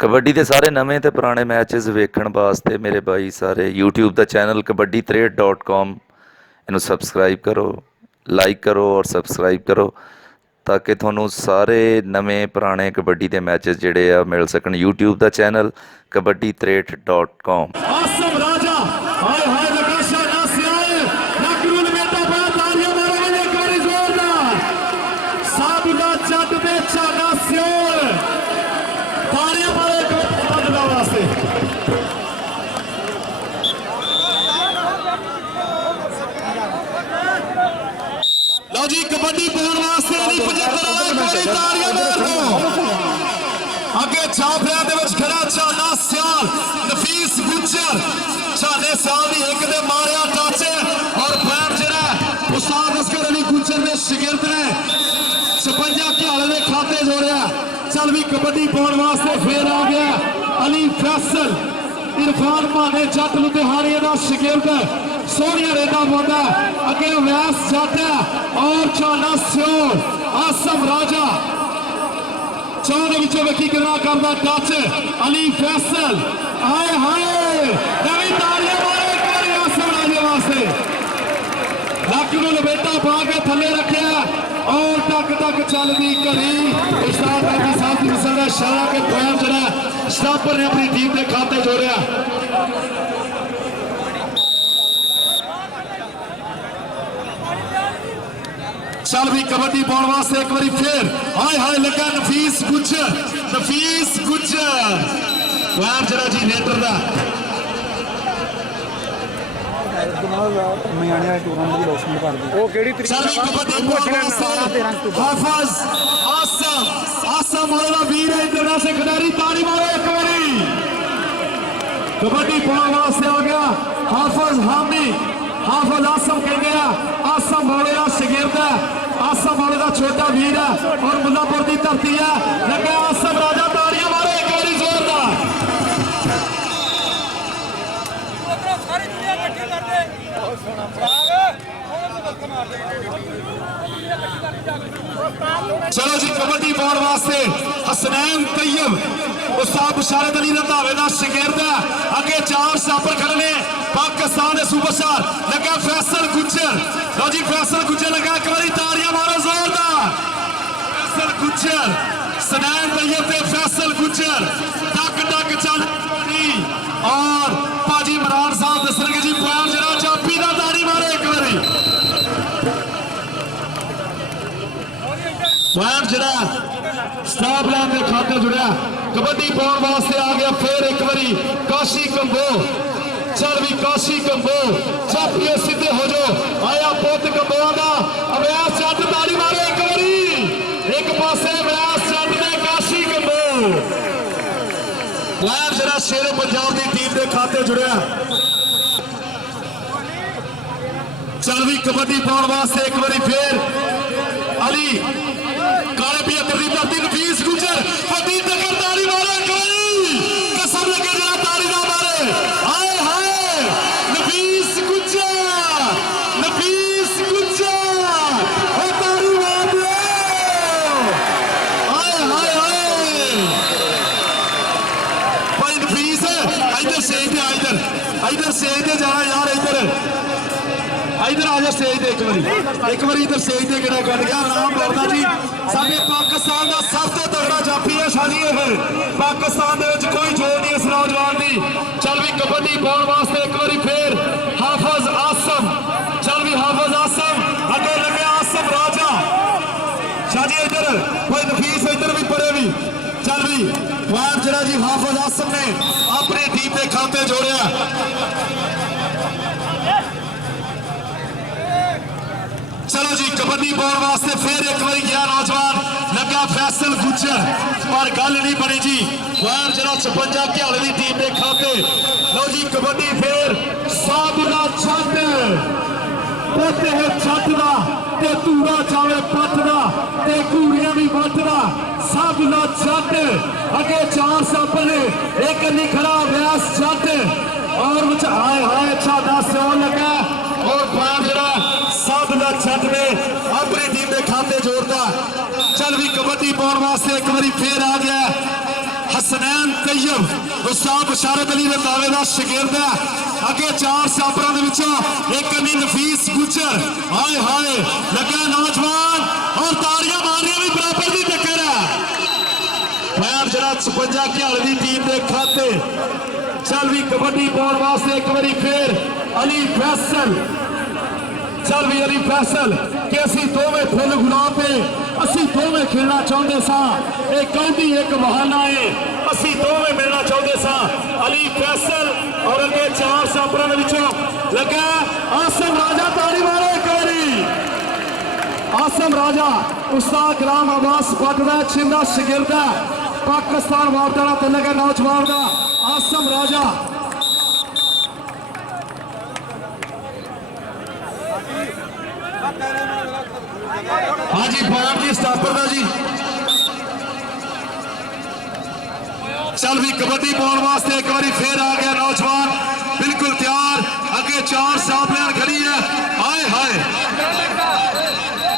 ਕਬੱਡੀ ਦੇ ਸਾਰੇ ਨਵੇਂ ਤੇ ਪੁਰਾਣੇ ਮੈਚਸ ਵੇਖਣ ਵਾਸਤੇ ਮੇਰੇ ਬਾਈ ਸਾਰੇ YouTube ਦਾ ਚੈਨਲ kabaddi63.com ਇਹਨੂੰ ਸਬਸਕ੍ਰਾਈਬ ਕਰੋ, ਲਾਈਕ ਕਰੋ ਔਰ ਸਬਸਕ੍ਰਾਈਬ ਕਰੋ ਤਾਂ ਕਿ ਤੁਹਾਨੂੰ ਸਾਰੇ ਨਵੇਂ ਪੁਰਾਣੇ ਕਬੱਡੀ ਦੇ ਮੈਚਸ ਜਿਹੜੇ ਆ ਮਿਲ ਸਕਣ। YouTube ਦਾ ਚੈਨਲ kabaddi63.com। ਆਸਮ ਰਾਜਾ ਹਾਏ ਹਾਏ ਲਗਾਸ਼ਾ ਨਾ ਸਿਆਏ ਨਕਰੂ ਲਵੇਟਾ ਪਾ ਤਾਰੀਆਂ ਮਾਰਾਂਗੇ ਇੱਕ ਵਾਰੀ ਜ਼ੋਰਦਾਰ ਸਾਬਲਾ ਜੱਟ ਦੇ ਚਾਨਾ ਸਿਓਲ ਤਾਰੀਆਂ ਮਾਰੇ ਬੰਦਾ ਵਾਸਤੇ। ਲਓ ਜੀ ਕਬੱਡੀ ਪਾਉਣ ਵਾਸਤੇ ਨਹੀਂ 75 ਵਾਲੇ ਤਾਰੀਆਂ ਮਾਰ ਦਿਓ। ਅੱਗੇ ਛਾਪਿਆਂ ਦੇ ਵਿੱਚ ਖੜਾ ਚਾਨਾ ਸਿਆਲ ਨਫੀਸ ਗੁੱਜਰ ਚਾਨੇ ਸਾਲ ਦੀ ਇੱਕ ਦੇ ਮਾਰਿਆ ਟੱਚ ਔਰ ਫੈਨ ਜਿਹੜਾ ਉਸਤਾਦ ਅਸਕਰ ਅਲੀ ਗੁੱਜਰ ਦੇ ਸ਼ਾਗਿਰਦ ਨੇ 56 ਘਿਆਲੇ ਦੇ ਖਾਤੇ ਜੋੜਿਆ। ਚੱਲ ਵੀ ਕਬੱਡੀ ਪਾਉਣ ਵਾਸਤੇ ਫੇਰ ਆ ਗਿਆ ਅਲੀ ਫੈਸਲ ਇਰਫਾਨ ਮਾਨੇ ਜੱਟ ਲੁਧਿਆਣੇ ਦਾ ਸ਼ਾਗਿਰਦ ਸੋਹਣੀਆਂ ਰੇਡਾਂ ਪਾਉਂਦਾ। ਅੱਗੇ ਵੈਸ ਜੱਟ ਔਰ ਚਾਨਾ ਸਿਓਲ ਆਸਮ ਰਾਜਾ ਚੌਂ ਦੇ ਵਿੱਚੋਂ ਵੇਖੀ ਕਿੰਨਾ ਕਰਦਾ ਟੱਚ ਅਲੀ ਫੈਸਲ ਹਾਏ ਹਾਏ ਨਵੀਂ ਤਾਰੀਆਂ ਮਾਰੇ ਇੱਕ ਵਾਰੀ ਆਸਮ ਰਾਜੇ ਵਾਸਤੇ। ਲੱਕ ਨੂੰ ਲਪੇਟਾ ਪਾ ਕੇ ਥੱਲੇ ਰੱਖਿਆ ਔਰ ਟਕ ਟਕ ਚੱਲਦੀ ਘੜੀ ਉਸਤਾਦ ਅਲੀ ਸਾਹਿਬ ਦੀ ਮਿਸਲ ਦਾ ਇਸ਼ਾਰਾ ਕਿ ਪੈਰ ਜਿਹੜਾ ਸਟਾਪਰ ਨੇ ਆਪਣੀ ਟੀਮ ਦੇ ਖਾਤੇ ਜੋੜਿਆ। ਚੱਲ ਵੀ ਕਬੱਡੀ ਪਾਉਣ ਵਾਸਤੇ ਇੱਕ ਵਾਰੀ ਫੇਰ ਹਾਏ ਹਾਏ ਲੱਗਾ ਨਫੀਸ ਗੁੱਜਰ ਵਾਰ ਜਿਹੜਾ ਜੀ ਨੇਟਰ ਦਾ ਮਿਆਣਿਆ ਟੂਰਨਾਮੈਂਟ ਦੀ ਲੋਸਮੈਂਟ ਕਰਦੀ ਉਹ ਕਿਹੜੀ ਤਰੀਕ ਚੱਲ ਵੀ ਕਬੱਡੀ ਪਾਉਣ ਵਾਸਤੇ ਹਾਫਿਜ਼ ਆਸਮ ਵਾਲੇ ਦਾ ਵੀਰ ਹੈ ਇੰਟਰਨੈਸ਼ਨਲ ਖਿਡਾਰੀ ਤਾੜੀ ਮਾਰੋ ਇੱਕ ਵਾਰੀ। ਕਬੱਡੀ ਪਾਉਣ ਵਾਸਤੇ ਆ ਗਿਆ ਹਾਫਿਜ਼ ਹਾਮੀ ਹਾਫਿਜ਼ ਆਸਮ ਕਹਿੰਦੇ ਆ ਆਸਮ ਵਾਲੇ ਦਾ ਸ਼ਾਗਿਰਦ ਹੈ ਆਸਮ ਵਾਲੇ ਦਾ ਛੋਟਾ ਵੀਰ ਹੈ ਔਰ ਮੁੱਲਾਪੁਰ ਦੀ ਧਰਤੀ ਹੈ। ਲੱਗਾ ਆਸਮ ਰਾਜਾ ਤਾੜੀਆਂ ਮਾਰੋ ਇੱਕ ਵਾਰੀ ਜ਼ੋਰਦਾਰ। ਸਾਰੀ ਦੁਨੀਆ ਇਕੱਠੀ ਕਰਦੇ ਚਲੋ ਜੀ ਕਬੱਡੀ ਪਾਉਣ ਵਾਸਤੇ ਹਸਨੈਨ ਤੈयब ਉਸਤਾਦ ਬਸ਼ਾਰਤ ਅਲੀ ਰੰਧਾਵੇ ਦਾ ਸ਼ਾਗਿਰਦ ਹੈ। ਅੱਗੇ ਚਾਰ ਸਾਪਰ ਖੜੇ ਨੇ ਪਾਕਿਸਤਾਨ ਦੇ ਸੁਪਰਸਟਾਰ ਲੱਗਾ ਫੈਸਲ ਗੁੱਜਰ। ਲਓ ਜੀ ਫੈਸਲ ਗੁੱਜਰ ਲੱਗਾ ਇੱਕ ਵਾਰੀ ਤਾੜੀਆਂ ਮਾਰੋ ਜ਼ੋਰਦਾਰ। ਫੈਸਲ ਗੁੱਜਰ ਹਸਨੈਨ ਤैयब ਤੇ ਫੈਸਲ ਗੁੱਜਰ ਟਕ ਟਕ ਚੱਲ ਔਰ ਭਾਜੀ ਇਮਰਾਨ ਸਾਹਿਬ ਦੱਸਣਗੇ ਜੀ ਪੁਆਇੰਟ ਜਿਹੜਾ ਚਾਪੀ ਦਾ ਤਾੜੀ ਮਾਰੇ ਇੱਕ ਵਾਰੀ। ਪੁਆਇੰਟ ਜਿਹੜਾ ਸਟਾਪ ਲਾਈਨ ਦੇ ਖਾਤੇ ਜੁੜਿਆ। ਕਬੱਡੀ ਪਾਉਣ ਵਾਸਤੇ ਆ ਗਿਆ ਫੇਰ ਇੱਕ ਵਾਰੀ ਕਾਸ਼ੀ ਕੰਬੋ। ਚੱਲ ਵੀ ਕਾਸ਼ੀ ਕੰਬੋ ਚਾਪੀਏ ਸਿੱਧੇ ਹੋ ਜਾਓ ਆਇਆ ਪੁੱਤ ਕੰਬੋਆਂ ਦਾ ਅਵਿਆਸ ਜੱਟ ਤਾੜੀ ਮਾਰੇ ਇੱਕ ਵਾਰੀ। ਇੱਕ ਪਾਸੇ ਅਵਿਆਸ ਜੱਟ ਦੇ ਕਾਸ਼ੀ ਕੰਬੋ ਪੁਆਇੰਟ ਜਿਹੜਾ ਸ਼ੇਰ ਪੰਜਾਬ ਦੀ ਟੀਮ ਦੇ ਖਾਤੇ ਜੁੜਿਆ। ਚੱਲ ਵੀ ਕਬੱਡੀ ਪਾਉਣ ਵਾਸਤੇ ਇੱਕ ਵਾਰੀ ਫੇਰ ਅਲੀ ਕਾਲੇ 75 ਦੀ ਧਰਤੀ ਨਫੀਸ ਗੁੱਜਰ ਵੱਡੀ ਟੱਕਰ ਤਾੜੀ ਮਾਰੇ ਇੱਕ ਵਾਰੀ। ਕਸਮ ਲੱਗੇ ਜਿਹੜਾ ਤਾੜੀ ਦਾ ਮਾਰੇ ਹਾਏ ਹਾਏ ਨਫੀਸ ਗੁੱਜਰ ਉਹ ਤਾੜੀ ਮਾਰ ਦਿਓ ਹਾਏ ਹਾਏ ਹਾਏ ਭਾਈ ਨਫੀਸ ਇੱਧਰ ਸਟੇਜ ਤੇ ਇੱਧਰ ਸਟੇਜ ਤੇ ਜਾਣਾ ਯਾਰ ਇੱਧਰ ਆ ਜਾ ਸਟੇਜ ਤੇ ਇੱਕ ਵਾਰੀ ਇੱਧਰ ਸਟੇਜ ਤੇ ਕਿਹੜਾ ਕੱਢ ਗਿਆ ਨਾਮ ਬੋਲਦਾ ਜੀ। ਸਾਡੇ ਪਾਕਿਸਤਾਨ ਦਾ ਸਭ ਤੋਂ ਤਗੜਾ ਜਾਫੀ ਹੈ ਸ਼ਾਨੀ ਇਹ ਪਾਕਿਸਤਾਨ ਦੇ ਵਿੱਚ ਕੋਈ ਜੋੜ ਨਹੀਂ ਇਸ ਨੌਜਵਾਨ ਦੀ। ਚੱਲ ਵੀ ਕਬੱਡੀ ਪਾਉਣ ਵਾਸਤੇ ਇੱਕ ਵਾਰੀ ਫੇਰ ਹਾਫਿਜ਼ ਆਸਮ। ਚੱਲ ਵੀ ਹਾਫਿਜ਼ ਆਸਮ ਅੱਗੇ ਲੱਗਿਆ ਆਸਮ ਰਾਜਾ ਸ਼ਾਜੀ ਇੱਧਰ ਕੋਈ ਨਫੀਸ ਇੱਧਰ ਵੀ ਪਰੇ ਵੀ। ਚੱਲ ਵੀ ਵਾਰ ਜਿਹੜਾ ਜੀ ਹਾਫਿਜ਼ ਆਸਮ ਨੇ ਆਪਣੀ ਟੀਮ ਦੇ ਖਾਤੇ ਜੋੜਿਆ। चलो जी कबड्डी पाउण वास्ते फिर एक बार गया नौजवान लगा फैसल गुज्जर पर गल नहीं बनी जी। वार जरा 56 घियाले की टीम के खाते। लो जी कबड्डी फिर साबला छत पोते है छत का ते तूड़ा चावे पट का ते घूड़ियां भी वट का साबला छत अगे चार सप ने एक नहीं खड़ा व्यास छत और हाय हाय अच्छा 10 लगा और बार जरा साबला छत ने अपनी टीम के खाते जोड़ता। चल भी कबड्डी पाउण वास्ते एक बार फिर आ गया हसनैन तैयब उस्ताद बशारत अली दे दावे दा शागिर्द है। अगे चार सापरां दे विचों एक अमी नफीस गुजर हाय हाय लगा नौजवान और ताड़ियां मारियां भी बराबर दी टक्कर है। पैर जरा 56 घियाल दी टीम दे खाते चल भी कबड्डी पाउण वास्ते एक बारी फिर अली फैसल चल भी अली फैसल कि असी दोवें फुल गुलाब पे असी दोवें खेलना चाहते सा। एक कौंडी एक बहाना है असी दोवें मिलना चाहते सा। अली फैसल और अगे चार सापरां दे विचों लगा आसम राजा ताड़ी मारे एक बारी। आसम राजा उस्ताद गुलाम अब्बास भट्ट दा छिंदा शागिर्द है। पाकिस्तान वापस ते लगा नौजवान दा आसम राजा हाँ जी बार जी स्टापर दा जी चल भी कबड्डी पाउण वास्ते एक बार फिर आ गया नौजवान बिल्कुल तैयार। अगे चार सामने खड़ी है हाय हाय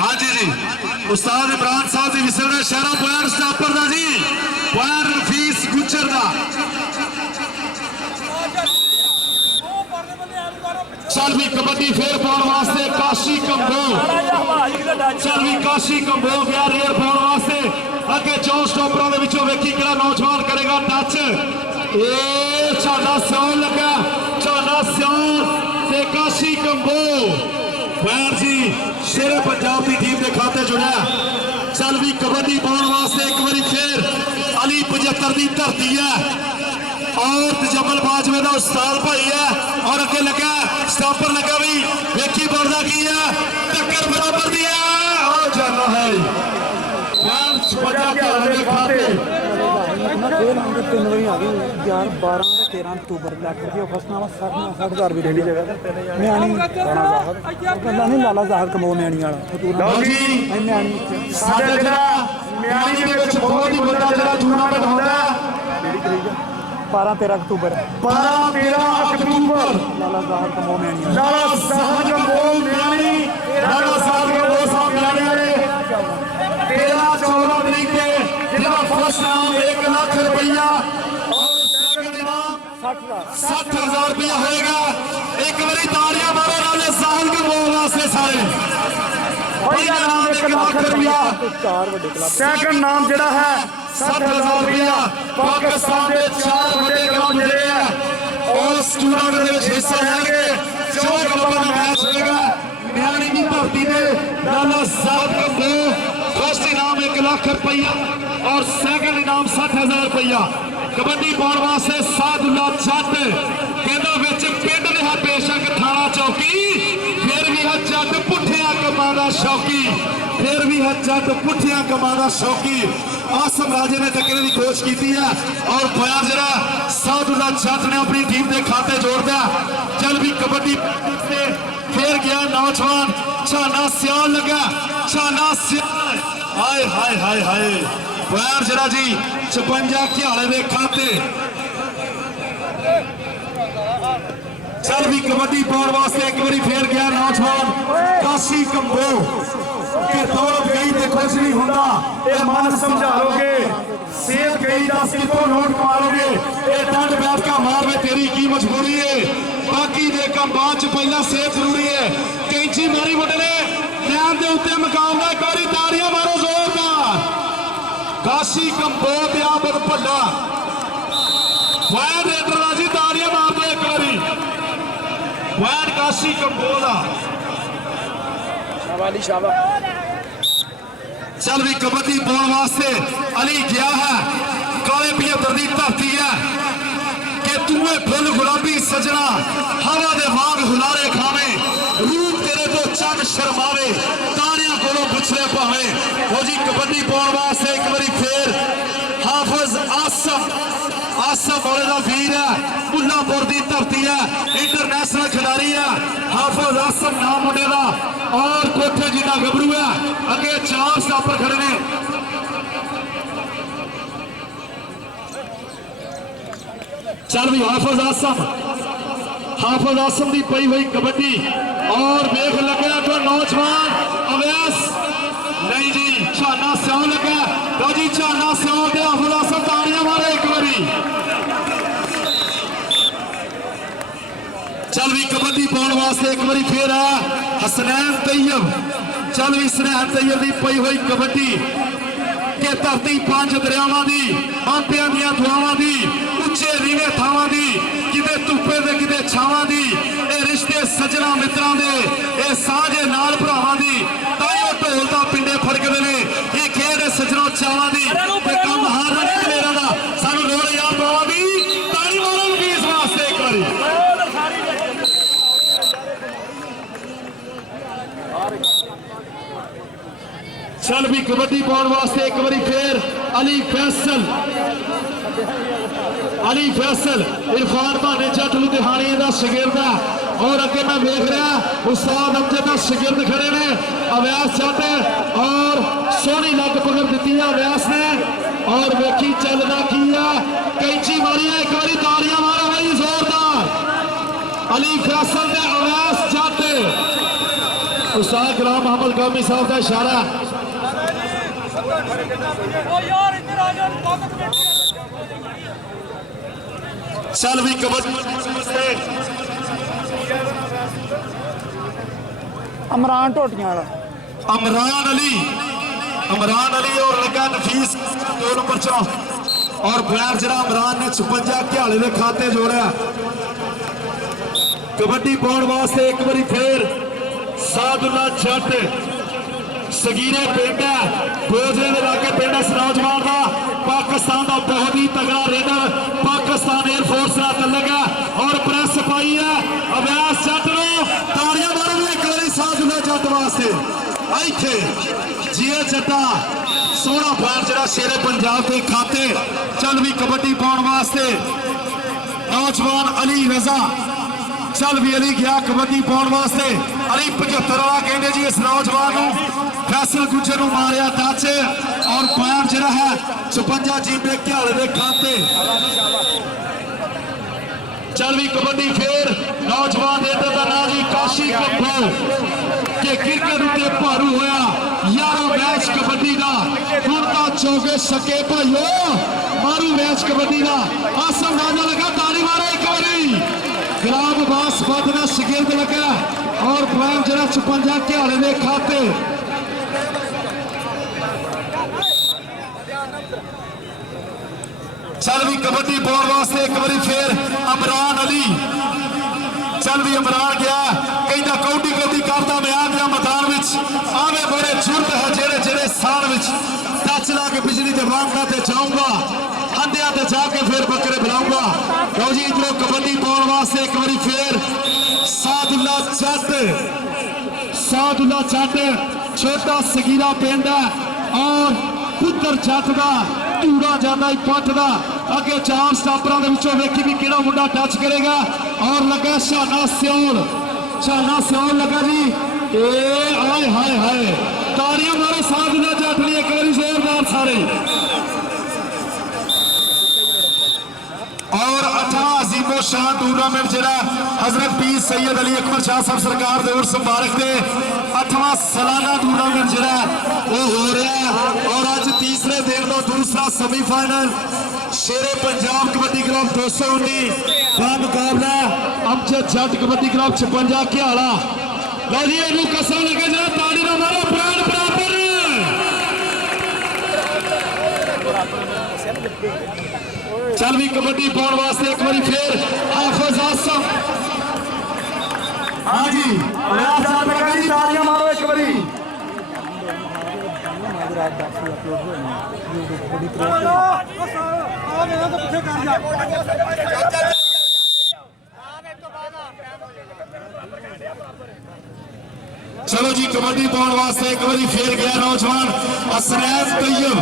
हाँ जी जी उस्ताद इमरान साहब की विसल ने शहरा पॉइंट स्टापर दा जी पॉइंट नफीस गुजर दा। चल भी कबड्डी फिर पाउण वास्ते काशी कंबो चल भी काशी कंबो गया रेयर पाउण वास्ते। अगे चौ स्टॉपरां दे विचों वेखी किहड़ा नौजवान करेगा टच ए झाना सियाल लगा झाना सियाल ते काशी कंबो बैर जी शेरे पंजाब की टीम के खाते जुड़ा। चल भी कबड्डी पाउण वास्ते एक बार फिर अली 75 की धरती है और जमल बाजवे का उस्ताद भाई है और अगे लगा स्टॉपर लगा भी वेखी बनता की है टक्कर बराबर दी है और जाना है तीन बजे आ गई 11 12 13 अक्टूबर लैक फर्स्ट नाम 60,000 भी रेडी जगह म्याणी कहना नहीं लाला जाहर कमो म्याणी वाला म्याणी साडे जरा म्याणी दे विच बहुत ही बड़ा जरा टूर्नामेंट होंदा है 12-13 अक्टूबर 12-13 अक्टूबर लाला जाहर कमो म्याणी लाला साहब कमो म्याणी लाला साहब कमो साहब म्याणी वाले 13-14 तरीक के जिला फर्स्ट नाम 1 लाख रुपया और सेकंड नाम 60,000 रुपया होएगा। एक बारी तालियां मारो लाला साहब कमो वास्ते सारे पहला नाम 1 लाख रुपया 4 बड़े क्लब सेकंड नाम जिहड़ा है 60,000 रुपया पाकिस्तान के 4 बड़े क्लब जिहड़े हैं उस टूर्नामेंट में हिस्सा लेंगे। 4 क्लबां दा मैच होएगा म्याणी की धरती ने लाला साहब कमो फर्स्ट इनाम 1 लाख रुपया और सेकंड इनाम 60,000 रुपया। कबड्डी पाउण वास्ते सादुल्ला जट कहंदा विच पिंड ने है बेशक थाना चौकी फिर भी है जट पुठियां कमां दा शौकी फिर भी है जट पुठियां कमां दा शौकी। आसम राजे ने टक्कर की कोशिश की है और प्यार जरा सादुल्ला जट ने अपनी टीम के खाते जोड़ दिया। चल भी कबड्डी फिर गया नौजवान झाना सियाल लगा झाना सियाल हाय हाय हाय हाय पैर जरा जी 56 घियाले दे खाते चल भी कबड्डी पाउण वास्ते एक बार फिर गया नौजवान काशी कंबो के दौड़ गई तो कुछ नहीं होता ये मन समझा लोगे सेल गई 10 किलो नोट मारोगे ये डंड बैठ का मार में तेरी की मजबूरी है बाकी दे काम बाद च पहला सेहत जरूरी है। कैंची मारी मुंडे मैन के उत्ते मुकाम का एक बारी ताड़ियां मारो जोरदार काशी कंबो दिया बड़ भला वैद रेडर जी ताड़ियां मार दो एक बारी वैद काशी कंबो दा चल भी कबड्डी पाउण वास्ते अली गया है काले 75 की धरती है कि तूए फुल गुलाबी सजना हवा दे वांग हुलारे खावे रूप तेरे तो चंद शर्मावे तारियां कोलों पिछले भावे वो जी कबड्डी पाउण वास्ते एक बारी फिर हाफिज आसम वाले का वीर है मुल्लापुर की धरती है इंटरनेशनल खिलाड़ी है हाफिज आसम नाम मुंडे का और कोठे जिन्ना गबरू है अगे 4 स्टापर खड़े ने चल भी हाफिज आसम की पई हुई कबड्डी और वेख लगे तो नौजवान अवैस नहीं जी झाना सियाल लगा तो जी झाना सियाल हाफिज आसम ताड़ियां मारे एक बार चल भी कबड्डी पाने वास्ते एक बार फिर आया हसनैन तैयब। चल भी हसनैन तैयब की पई हुई कबड्डी के धरती पांच दरियावां दी मापियां दियां दुआवां दी उच्चे नीवे थावां दी किते धुप्पे ते किते छावां दी ए रिश्ते सजना मित्रां दे ए साझे नाल भरावां दी ताईओ ढोल दा पिंडे फड़कदे ने ए खेड सजनों चावां दी ते कम हारना नहीं कलेरा दा सानू लोड़ याद पावां दी ताड़ी मारो इस वास्ते एक बारी। चल भी कबड्डी पाने वास्ते एक बारी फिर अली फैसल इरफान भाने जट लुधियाने का शागिर्द है और अगे मैं देख रहा उस्ताद अमजद का शागिर्द खड़े ने अवैस जट और सोहनी लग पकड़ दी है अवैस ने और वेखी चलना की है कैंची मारी है एक बारी तालियां मारो भाई जोरदार अली फैसल ने अवैस जट उस्ताद गुलाम मोहम्मद कौमी साहब का इशारा। चल भी कबड्डी अमरान टोटियां वाला अमरान अली और लगा नफीस 2 नंबर चो और प्लेयर जरा अमरान ने 56 घियाले के खाते जोड़िया कबड्डी पाने वास्ते एक बार फिर सादुल्ला जट सगीरे पिंड है गोजरे के लागे पिंड इस नौजवान का पाकिस्तान का बहुत ही तगड़ा रेडर पाकिस्तान एयरफोर्स का तलक है और प्रेस पाई है अवैस जट नो तालियां मारो एक बारी सादुल्ला जट वास्ते इत्थे जीए जट्टा सोहना प्लेयर जरा शेरे पंजाब के खाते। चल भी कबड्डी पाने वास्ते नौजवान अली रजा चल भी अली गया कबड्डी पाने वास्ते अली 75 वाला कहते जी इस नौजवान फैसल गुजर मारिया टच और पैर जरा है 56 जीबे घियाले के खाते। चल भी कबड्डी फिर नौजवान इधर का नाम जी काशी कंबो के क्रिकेट उत्ते भारू होया 11 मैच कबड्डी का हुण तां चौके सके भाईओ मारू मैच कबड्डी का आसम अंदाजा लगा ताली मारो एक बारी गुलाम अब्बास बद का शागिर्द लगा और प्राइम जरा 56 घियाले के खाते। चल भी कबड्डी पाने वास्ते एक बार फिर अमरान अली चल भी अमरान गया कहता कौडी कौडी करता मैं आ गया मैदान में आवे बड़े जुर्द है जेड़े जेड़े स्थान में टच ला के बिजली के वांगा ते जाऊंगा अंधिया ते जाके फिर बकरे बुलाऊंगा। लो जी इधरों कबड्डी पाने वास्ते एक बार फिर सादुल्ला जट छोटा सगीरा पिंड है और पुत्र जट का धूड़ा जाता ही पट का अगे 4 स्टापरों के विचों वेखी भी किहड़ा मुंडा टच करेगा और लगा शाना सियोल लगा जी ए आए हाय हाय तालियां मारो सादुल्ला जट ने एक बार जोरदार सारे और 18 अजीमो शान टूर्नामेंट जरा हजरत पीर सैयद अली अकबर शाह साहब सरकार दे उर्स मुबारक दे 8वां सालाना टूर्नामेंट जरा वो हो रहा है और आज तीसरे दिन का दूसरा सेमीफाइनल शेरे पंजाब कबड्डी क्लब 219 का मुकाबला अमजद जट कबड्डी क्लब 56 घियाला। लो जी इनू कसम लगे जरा ताड़ी ना मारो प्राण बराबर। चल भी कबड्डी पाने वास्ते एक बार फिर हाफिज आसम हाँ जी तालियां मारो एक बारी। चलो जी कबड्डी पाने वास्ते एक बार फिर गया नौजवान हसनैन तैयब।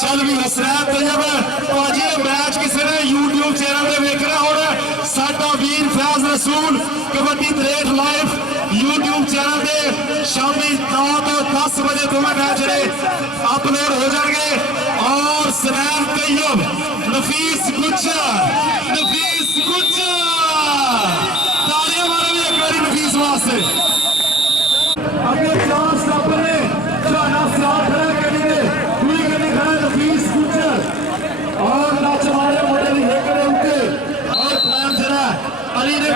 चल भी हसनैन तैयब भाजी मैच किसी ने यूट्यूब चैनल पर वेखना होना साडा वीर फैज रसूल kabaddi parade live YouTube channel पे शामी 9 तो 10 बजे दोनों मैच अपलोड हो जाएंगे और हसनैन तैयब नफीस गुज्जर तालियां मारो एक बारी नफीस वास्ते। अगे 4 स्टापर ने जाना साथ खड़ा करेंगे पूरी करने खड़ा नफीस गुज्जर और नाच हमारे मोटे भी करे उनके और प्लान जरा अली ने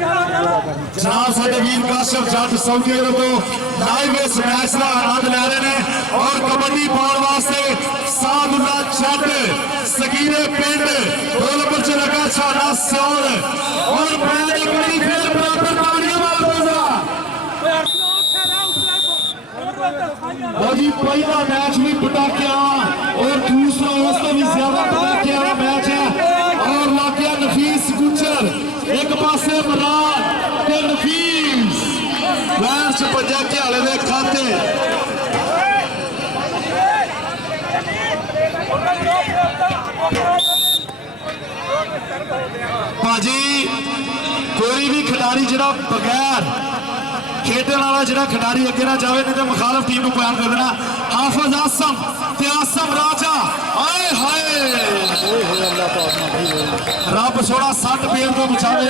ਜਨਾਬ ਸਾਡੇ ਵੀਰ ਕਾਸ਼ਫ ਜੱਟ ਸਾਊਦੀ ਅਰਬ ਤੋਂ ਲਾਈਵ ਇਸ ਮੈਚ ਦਾ ਆਨੰਦ ਲੈ ਰਹੇ ਨੇ ਔਰ ਕਬੱਡੀ ਪਾਉਣ ਵਾਸਤੇ ਸਾਧੂਲਾ ਜੱਟ ਸਗੀਰੇ ਪਿੰਡ ਢੋਲਪੁਰ ਚ ਲਗਾ ਛਾਣਾ ਸਿਆਲ ਔਰ ਮੈਂ ਇੱਕ ਵਾਰੀ ਫੇਰ ਬਰਾਬਰ ਤਾੜੀਆਂ ਮਾਰ ਦੋਗਾ। ਲਓ ਜੀ ਪਹਿਲਾ ਮੈਚ ਵੀ ਪਟਾਕਿਆ ਔਰ ਦੂਸਰਾ ਉਸ ਤੋਂ ਵੀ ਜ਼ਿਆਦਾ ਪਟਾਕਿਆ ਵਾਲਾ ਮੈਚ ਹੈ ਔਰ ਲਾਕਿਆ ਨਫੀਸ ਗੁੱਜਰ ਇੱਕ ਪਾਸੇ ਇਮਰਾਨ ਤੇ ਨਫੀਸ ਮੈਚ ਚ ਭੱਜਿਆ ਘਿਆਲੇ ਦੇ ਖਾਤੇ ਭਾਜੀ ਕੋਈ ਵੀ ਖਿਡਾਰੀ ਜਿਹੜਾ ਬਗੈਰ ਖੇਡਣ ਵਾਲਾ ਜਿਹੜਾ ਖਿਡਾਰੀ ਅੱਗੇ ਨਾ ਜਾਵੇ ਨਹੀਂ ਤੇ ਮੁਖਾਲਫ ਟੀਮ ਨੂੰ ਪੁਆਇੰਟ ਦੇ ਦੇਣਾ। ਹਾਫਿਜ਼ ਆਸਮ ਤੇ ਆਸਮ ਰਾਜਾ ਆਏ ਹਾਏ ਰੱਬ ਸੋਹਣਾ 60 ਪੇਰ ਤੋਂ ਬਚਾਵੇ।